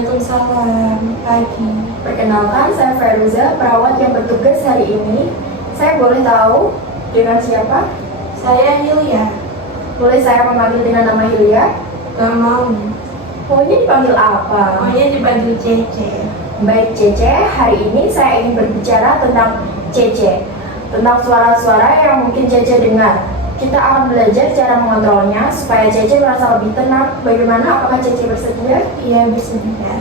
Waalaikumsalam. Pagi. Perkenalkan, saya Feruza, perawat yang bertugas hari ini. Saya boleh tahu dengan siapa? Saya Hilya. Boleh saya memanggil dengan nama Hilya? Gak mau. Maunya dipanggil apa? Maunya dipanggil Cece. Baik Cece, hari ini saya ingin berbicara tentang Cece. Tentang suara-suara yang mungkin Cece dengar. Kita akan belajar cara mengontrolnya supaya Cece merasa lebih tenang. Bagaimana? Apakah Cece bersedia? Iya, bersedia.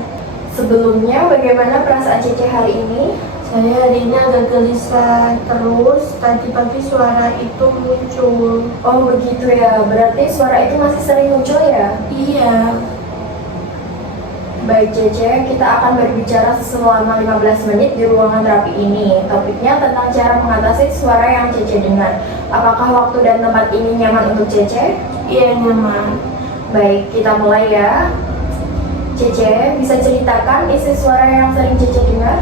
Sebelumnya, bagaimana perasaan Cece hari ini? Saya hari ini agak gelisah. Terus tadi pagi suara itu muncul. Oh begitu ya, berarti suara itu masih sering muncul ya? Iya. Baik Cece, kita akan berbicara selama 15 menit di ruangan terapi ini. Topiknya tentang cara mengatasi suara yang Cece dengar. Apakah waktu dan tempat ini nyaman untuk Cece? Iya, nyaman. Baik, kita mulai ya. Cece, bisa ceritakan isi suara yang sering Cece dengar?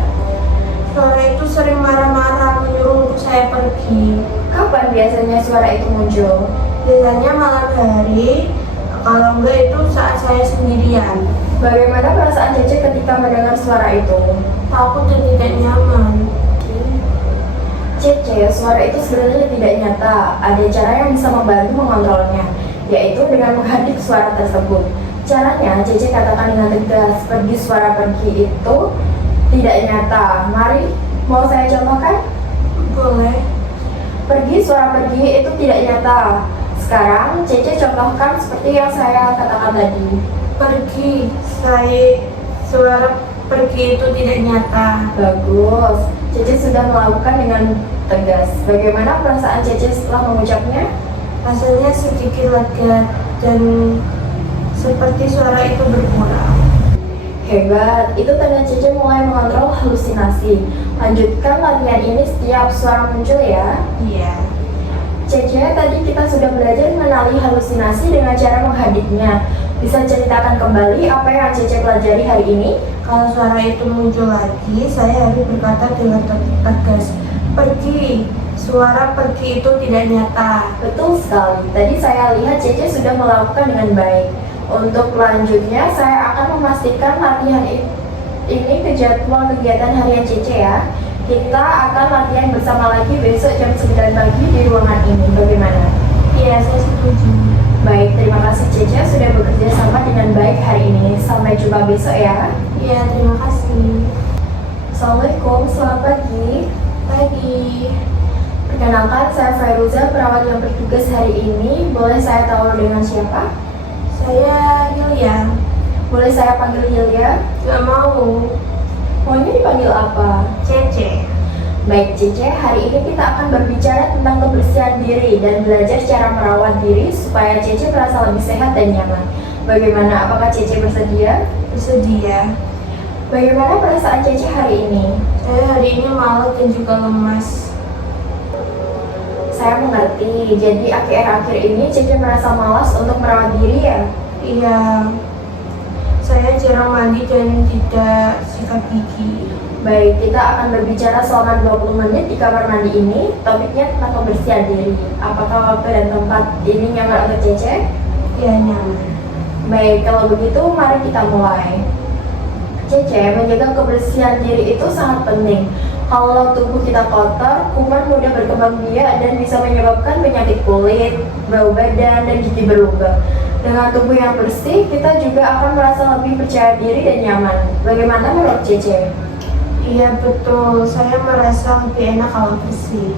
Suara itu sering marah-marah menyuruh untuk saya pergi. Kapan biasanya suara itu muncul? Biasanya malam hari, kalau enggak itu saat saya sendirian. Bagaimana perasaan Cece ketika mendengar suara itu? Takut dan tidak nyaman. Cece, suara itu sebenarnya tidak nyata. Ada cara yang bisa membantu mengontrolnya, yaitu dengan menghadap suara tersebut. Caranya, Cece katakan dengan tegas, pergi suara pergi itu tidak nyata. Mari, mau saya contohkan? Boleh. Pergi suara pergi itu tidak nyata. Sekarang, Cece contohkan seperti yang saya katakan tadi. Pergi, suara pergi itu tidak nyata. Bagus, Cece sudah melakukan dengan tegas. Bagaimana perasaan Cece setelah mengucapnya? Rasanya sedikit lega dan seperti suara itu berkurang. Hebat, itu tanda Cece mulai mengontrol halusinasi. Lanjutkan latihan ini setiap suara muncul ya. Iya. Cece, tadi kita sudah belajar mengenali halusinasi dengan cara menghadapnya. Bisa ceritakan kembali apa yang Cece pelajari hari ini? Kalau suara itu muncul lagi, saya harus berkata dengan tegas, pergi. Suara pergi itu tidak nyata. Betul sekali, tadi saya lihat Cece sudah melakukan dengan baik. Untuk selanjutnya, saya akan memastikan latihan ini ke jadwal kegiatan harian Cece ya. Kita akan latihan bersama lagi besok jam 9 pagi di ruangan ini. Bagaimana? Iya, saya setuju. Baik, terima kasih Cece sudah bekerja sama dengan baik hari ini. Sampai jumpa besok ya. Iya, terima kasih. Assalamualaikum, selamat pagi. Pagi. Perkenalkan, saya Feruza, perawat yang bertugas hari ini. Boleh saya tahu dengan siapa? Saya Hilya. Boleh saya panggil Hilya? Gak mau. Maunya dipanggil apa? Cece. Baik Cece, hari ini kita akan berbicara tentang kebersihan diri dan belajar cara merawat diri supaya Cece merasa lebih sehat dan nyaman. Bagaimana? Apakah Cece bersedia? Bersedia. Bagaimana perasaan Cece hari ini? Saya hari ini malas dan juga lemas. Saya mengerti, jadi akhir-akhir ini Cece merasa malas untuk merawat diri ya? Iya. Saya jarang mandi dan tidak sikat gigi. Baik, kita akan berbicara selama 20 menit di kamar mandi ini. Topiknya tentang kebersihan diri. Apakah waktu dan tempat ini nyaman untuk Cece? Ya, nyaman. Baik, kalau begitu mari kita mulai. Cece, menjaga kebersihan diri itu sangat penting. Kalau tubuh kita kotor, kuman mudah berkembang biak dan bisa menyebabkan penyakit kulit, bau badan, dan gigi berlubang. Dengan tubuh yang bersih, kita juga akan merasa lebih percaya diri dan nyaman. Bagaimana menurut Cece? Iya, betul. Saya merasa lebih enak kalau bersih.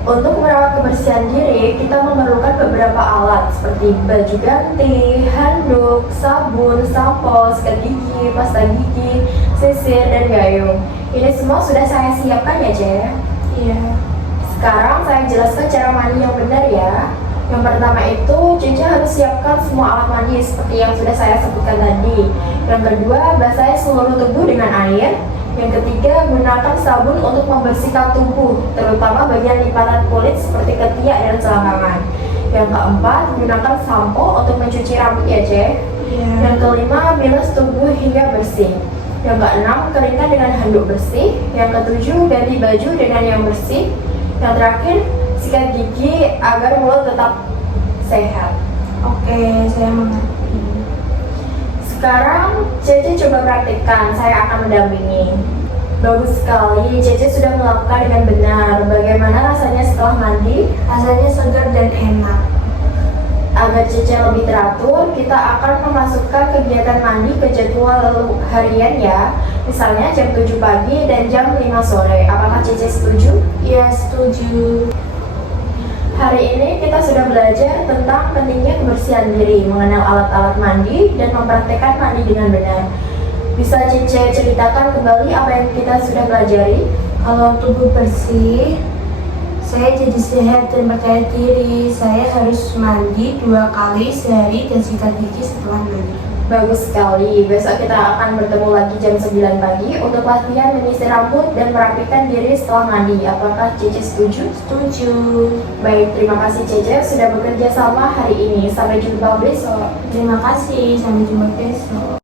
Untuk merawat kebersihan diri, kita memerlukan beberapa alat seperti baju ganti, handuk, sabun, sampo, sikat gigi, pasta gigi, sisir, dan gayung. Ini semua sudah saya siapkan ya, Ce? Iya. Sekarang saya jelaskan cara mandi yang benar ya. Yang pertama itu, Cece harus siapkan semua alat mandi seperti yang sudah saya sebutkan tadi. Yang kedua, basahi seluruh tubuh dengan air. Yang ketiga, gunakan sabun untuk membersihkan tubuh, terutama bagian lipatan kulit seperti ketiak dan selangkangan. Yang keempat, gunakan sampo untuk mencuci rambut ya, Cek. Iya. Yang kelima, bilas tubuh hingga bersih. Yang keenam, keringkan dengan handuk bersih. Yang ketujuh, ganti baju dengan yang bersih. Yang terakhir, sikat gigi agar mulut tetap sehat. Oke, saya mengerti. Sekarang Cece coba praktikkan, saya akan mendampingi. Bagus sekali, Cece sudah melakukan dengan benar. Bagaimana rasanya setelah mandi? Rasanya segar dan enak. Agar Cece lebih teratur, kita akan memasukkan kegiatan mandi ke jadwal harian ya. Misalnya jam 7 pagi dan jam 5 sore. Apakah Cece setuju? Ya, setuju. Hari ini kita sudah belajar tentang pentingnya kebersihan diri, mengenal alat-alat mandi, dan mempraktekkan mandi dengan benar. Bisa Cece ceritakan kembali apa yang kita sudah pelajari? Kalau tubuh bersih, saya jadi sehat dan percaya diri. Saya harus mandi 2 kali sehari dan sikat gigi setelah mandi. Bagus sekali. Besok kita akan bertemu lagi jam 9 pagi untuk latihan menyisir rambut dan merapikan diri setelah mandi. Apakah Cece setuju? Setuju. Baik, terima kasih Cece sudah bekerja sama hari ini. Sampai jumpa besok. Terima kasih. Sampai jumpa besok.